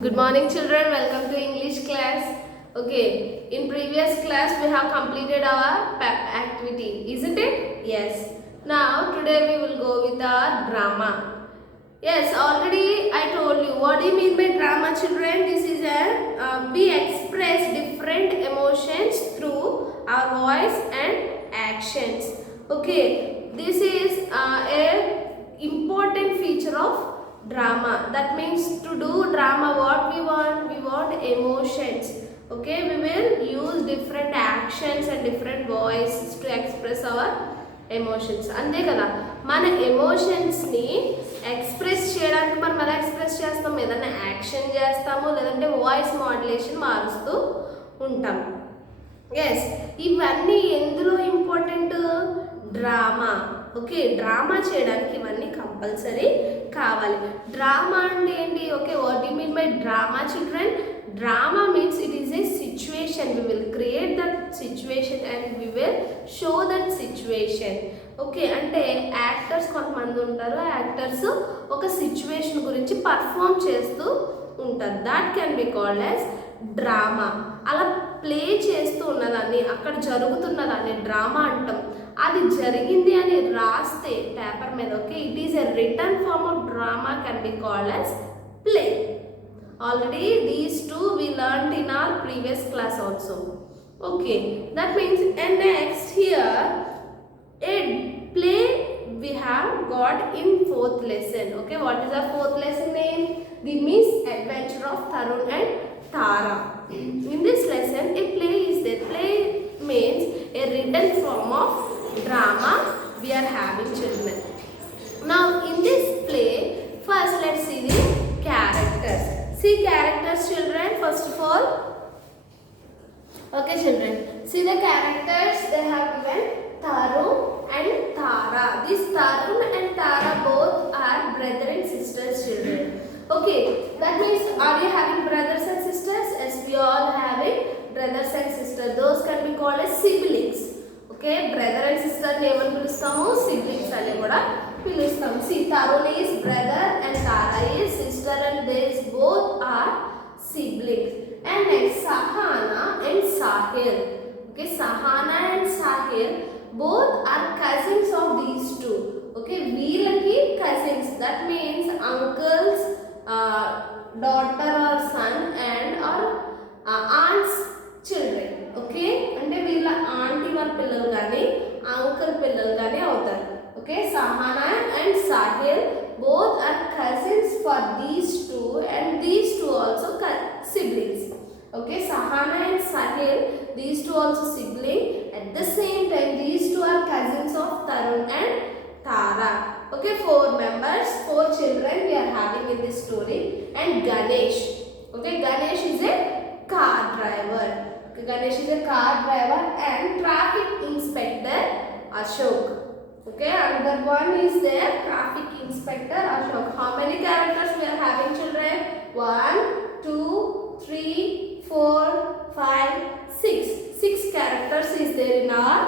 Good morning children, welcome to English class. Okay, in previous class we have completed our activity, isn't it? Yes. Now today we will go with our drama. Yes, already I told you. What do you mean by drama children? This is we express different emotions through our voice and actions. Okay, this is a important feature of drama. That means to do drama, what we want emotions. Okay, we will use different actions and different voices to express our emotions. అంతే కదా, మన ఎమోషన్స్ని express చేయడానికి మనం ఎలా express చేస్తాం? ఏదైనా action చేస్తాము, లేదంటే వాయిస్ మాడ్యులేషన్ మారుస్తూ ఉంటాం. ఎస్, ఇవన్నీ ఎందులో ఇంపార్టెంట్? డ్రామా. ఓకే, డ్రామా చేయడానికి ఇవన్నీ కంపల్సరీ కావాలి. డ్రామా అంటే ఏంటి? Okay, what you mean by drama children? Drama means it is a situation. We will create that situation and we will show that situation. Okay, అంటే actors కొంతమంది ఉంటారు, actors ఒక situation గురించి పర్ఫామ్ చేస్తూ ఉంటారు. That can be called as drama. అలా play చేస్తూ ఉన్నదాన్ని, అక్కడ జరుగుతున్నదాన్ని డ్రామా అంటాం. అది జరిగింది అని రాస్తే పేపర్ మీద, okay, it is a written form of drama can be called as play. Already these two we learned in our previous class also. Okay, that means, and next here a play we have got in fourth lesson. Okay, what is our fourth lesson name? The Misadventure of Tarun and Tara. In this lesson a play is there. Play means a written form of drama we are having children. Now in this play, first let's see the characters. See characters children, first of all. Okay children, see the characters. They have given Tarun and Tara. These Tarun and Tara both are brother and sisters children. Okay, that means, are you having brothers and sisters? Yes, we all having brothers and sisters. Those can be called as siblings. Okay, brother and sister name అని పిలుస్తాము, siblings అని కూడా పిలుస్తాము. See, Tarun is brother and Tara is sister, and these both are siblings. And next, Sahana and Sahil. Okay, Sahana and Sahil both are cousins of these two. Okay, వీళ్ళకి cousins. That means uncle's daughter or son and or aunt's children. Okay, అంటే వీళ్ళ aunty వాళ్ళ పిల్లలు కానీ uncle పిల్లలు కానీ అవుతారు. Okay, Sahana and Sahil both are cousins for these two, and these two also siblings. Okay, Sahana and Sahil, these two also siblings. At the same time, these two are cousins of Tarun and Tara. Okay, 4 members, 4 children we are having in this story. And Ganesh. Okay, Ganesh is a car driver. Okay, Ganesh is a car driver and traffic inspector Ashok. Okay, another one is there, traffic inspector Ashok. How many characters we are having children? 1, 2, 3, 4, 5, 6. 6 characters is there in our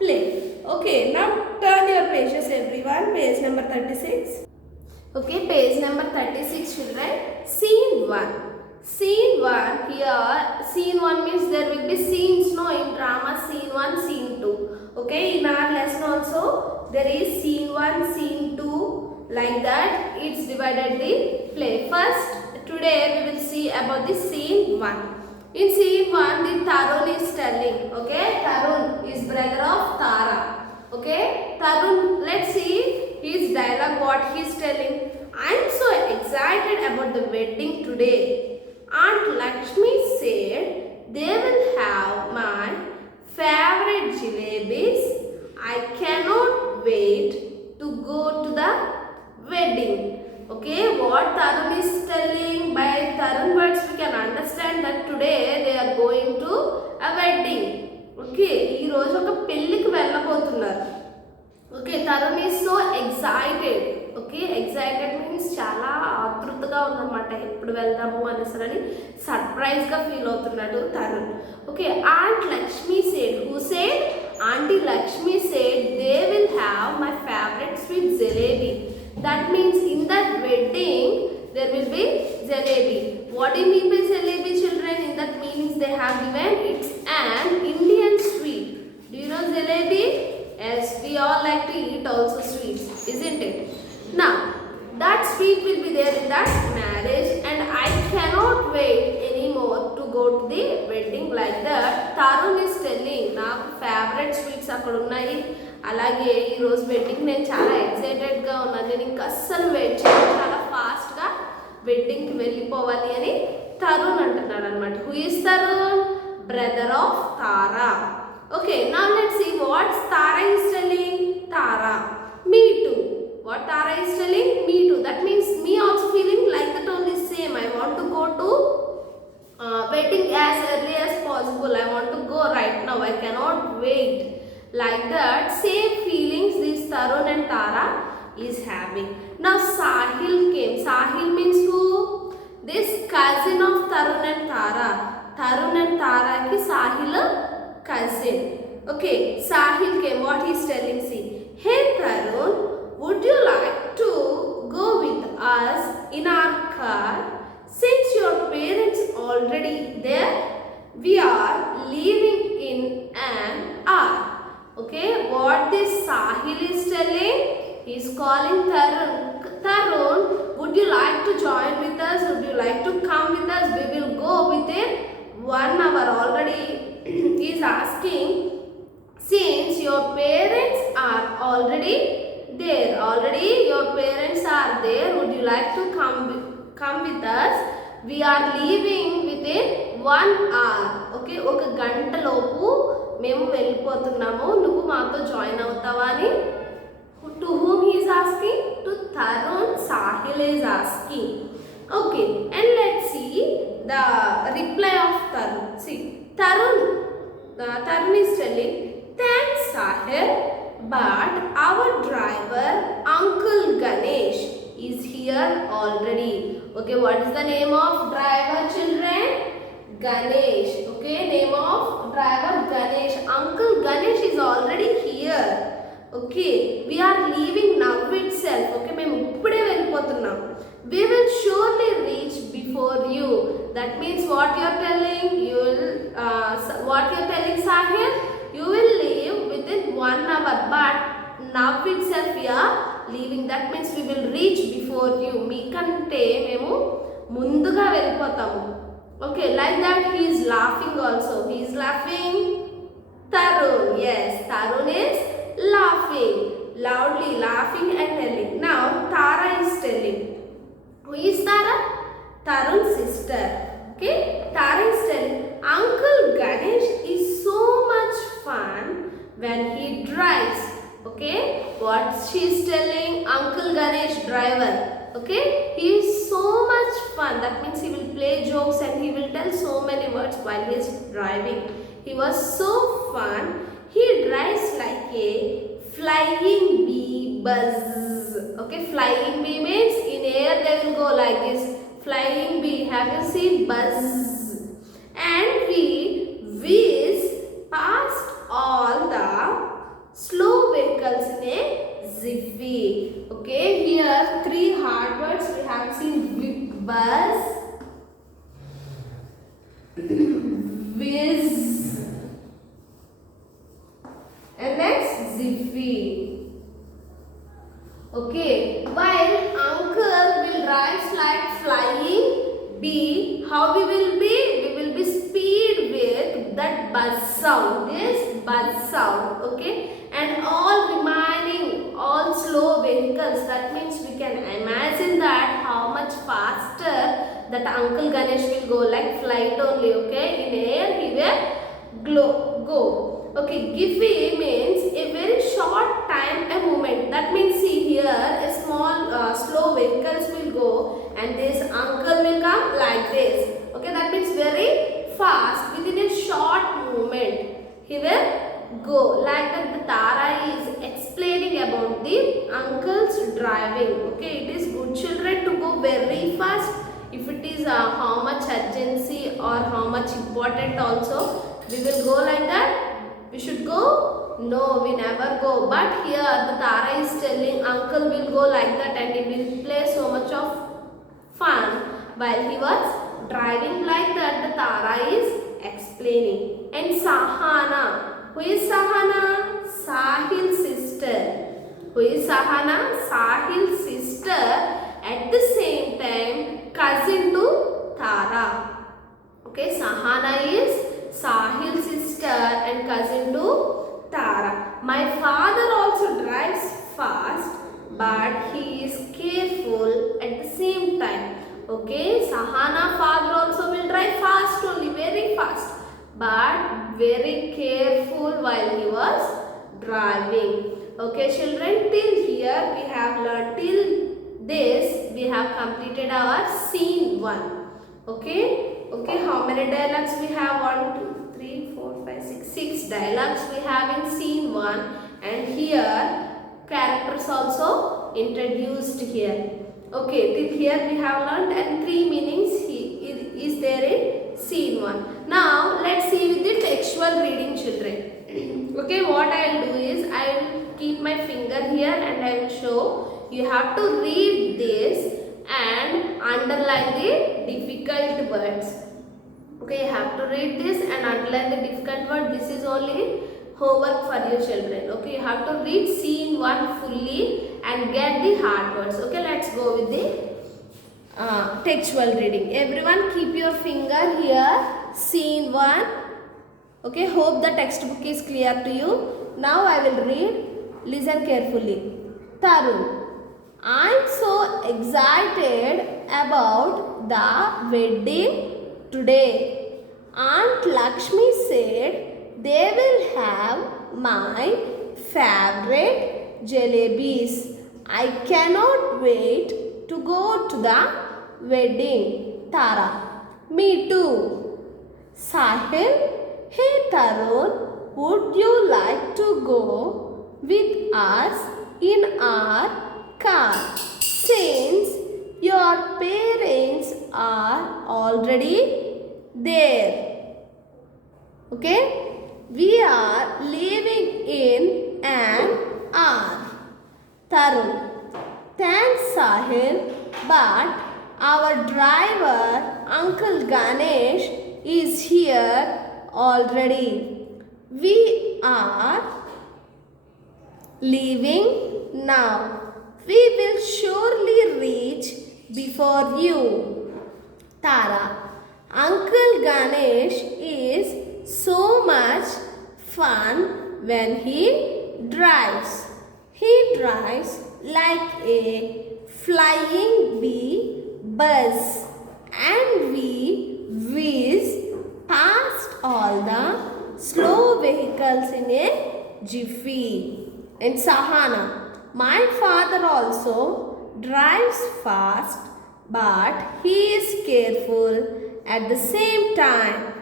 play. Okay, now turn your pages everyone, page number 36. Okay, page number 36 children. Scene 1. Scene 1, here scene 1 means there will be scenes, no, in drama. Scene 1, scene 2. Okay, in our lesson also there is scene 1, scene 2, like that it's divided the play. First, today we will see about the scene 1. In scene 1, the Tarun is telling, okay, Tarun is brother of Tara. Okay, Tarun, let's see his dialogue, what he is telling. I am so excited about the wedding today. Aunt Lakshmi said they will have my favorite jalebis. I cannot wait to go to the wedding. Okay, what Tarun is telling, by Tarun words we can understand that today they are going to a wedding. Okay, ఈ రోజు ఒక పెళ్ళికి వెళ్ళబోతున్నారు. Okay, Tarun is so excited. Okay, excited means చాలా ఆతృతగా ఉందన్నమాట, ఎప్పుడు వెళ్దాము అనేసరి సర్ప్రైజ్గా ఫీల్ అవుతున్నాడు Tarun. Okay, aunt Lakshmi said, who said? Aunty Lakshmi said they will have my favourite sweet jalebi. That means in that wedding There will be jalebi. What do you mean by jalebi, children? In that meanings they have given, it's an Indian sweet. Do you know jalebi? Yes, we all like to eat also sweets, isn't it? Now, that sweet will be there in that marriage, and I cannot wait anymore to go to the wedding. Like that, Tarun is telling, నాకు favourite sweets అక్కడ ఉన్నాయి, అలాగే ఈరోజు wedding నేను చాలా ఎక్సైటెడ్గా ఉన్నాను, నేను ఇంకా అస్సలు వెయిట్ చేయను, చాలా ఫాస్ట్గా వెడ్డింగ్కి వెళ్ళిపోవాలి అని తరుణ్ అంటున్నాడు అనమాట. Who is Tarun? Brother of Tara. Okay, now let's see what Tara is telling. Tara, me too. What Tara is telling? Me too. That means me also feeling like that only same. I want to go to wedding as early as possible. I want to go right now. I cannot wait. Like that, same feelings this Tarun and Tara is having. Now Sahil came. Sahil means who? This cousin of Tarun and Tara. Tarun and Tara ki Sahil cousin. Okay, Sahil came. What he is telling? See, hey Tarun, would you like to go with us in our car? Since your parents already there, we are leaving in an hour. Okay, what this Sahil is telling? He is calling Tarun. Tarun, would you like to join with us? Would you like to come with us? We will go within 1 hour. Already he is asking, since your parents are already there, your parents are there, would you like to come with us? We are leaving within 1 hour. Okay, ఒక గంట లోపు మేము వెళ్ళిపోతున్నాము, నువ్వు మాతో join అవుతావా అని. To whom he is asking? To Tarun. Sahil is asking. Okay, and let's see the reply of Tarun. See, Tarun is telling, thanks Sahil, but our driver Uncle Ganesh is here already. Okay, what is the name of driver, children? Ganesh. Okay, name of driver Ganesh. Uncle Ganesh is already here. Okay, we are leaving now itself. Okay, మేము ఇప్పుడే వెళ్ళిపోతున్నాం. We will surely reach before you. That means what you are telling? What you are telling, Sahil? You will leave within 1 hour, but now itself we are leaving. That means we will reach before you. మీకంటే మేము ముందుగా వెళ్ళిపోతాము. Okay, like that he is laughing also. He is laughing. Tarun, yes, Tarun is laughing, loudly laughing and telling. Now Tara is telling. Who is Tara? Tarun's sister. Okay, Tara is telling, Uncle Ganesh is so much fun when he drives. Okay, what she is telling? Uncle Ganesh, driver. Okay, he is so much fun. That means he will play jokes and he will tell so many words while he is driving. He was so fun. He drives like a flying bee buzz. Okay, flying bee means in air they will go like this. Flying bee, have you seen? Buzz. And we whiz past all the slow vehicles in a zippy. Okay, here 3 hard words we have seen: buzz, whiz, and next zippy. Okay, while uncle will rise like flying bee, how we will be? We will be speed with that buzz sound. This buzz sound. Okay, and all remaining all slow vehicles. That means we can imagine that how much faster that Uncle Ganesh will go, like flight only. Okay, in air he will go. Okay, Giffy means a very short time, a moment. That means see here a small slow vehicles will go and this uncle will come like this. Okay, that means very fast, within a short moment he will go. Like that the Tara is explaining about the uncle's driving. Okay, it is good, children, to go very fast. If it is how much urgency or how much important also, we will go like that. We should go? No, we never go. But here the Tara is telling uncle will go like that and he will play so much of fun while he was driving. Like that, the Tara is explaining. And Sahana. Who is Sahana? Sahil's sister. Who is Sahana? Sahil's sister. At the same time, cousin to Tara. Okay, Sahana is Sahil's sister and cousin to Tara. My father also drives fast, but he is careful at the same time. Okay, Sahana father also will drive fast only, very fast, but very careful while he was driving. Okay children, till here we have learned, till this we have completed our scene 1. Okay, how many dialogues we have? 1, 2, 3, 4, 5, 6. 6 dialogues we have in scene 1, and here characters also introduced here. Okay, till here we have learned, and 3 meanings is there in scene 1. Now let's see with the textual reading children. Okay, what I will do is I will keep my finger here and I will show. You have to read this and underline the difficult words. Okay, you have to read this and underline the difficult word. This is only homework for you children. Okay, you have to read scene 1 fully and get the hard words. Okay, let's go with the textual reading. Everyone keep your finger here, scene 1. Okay, hope the textbook is clear to you. Now I will read. Listen carefully. Tarun. I'm so excited about the wedding today. Aunt Lakshmi said they will have my favorite jalebis. I cannot wait to go to the wedding. Tara. Me too. Sahil. Hey Tarun, would you like to go with us in our car, since your parents are already there? Okay, we are leaving in an hour. Tarun. Thanks Sahil, but our driver Uncle Ganesh is here already. We are leaving now. We will surely reach before you. Tara. Uncle Ganesh is so much fun when he drives. He drives like a flying bee buzz, and we whiz past all the slow vehicles in a jiffy. And Sahana. My father also drives fast, but he is careful at the same time.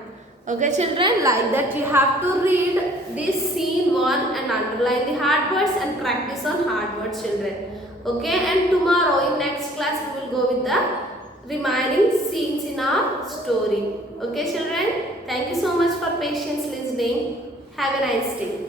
Okay children, like that you have to read this scene 1 and underline the hard words and practice on hard words children. Okay, and tomorrow in next class we will go with the remaining scenes in our story. Okay children, thank you so much for patience listening. Have a nice day.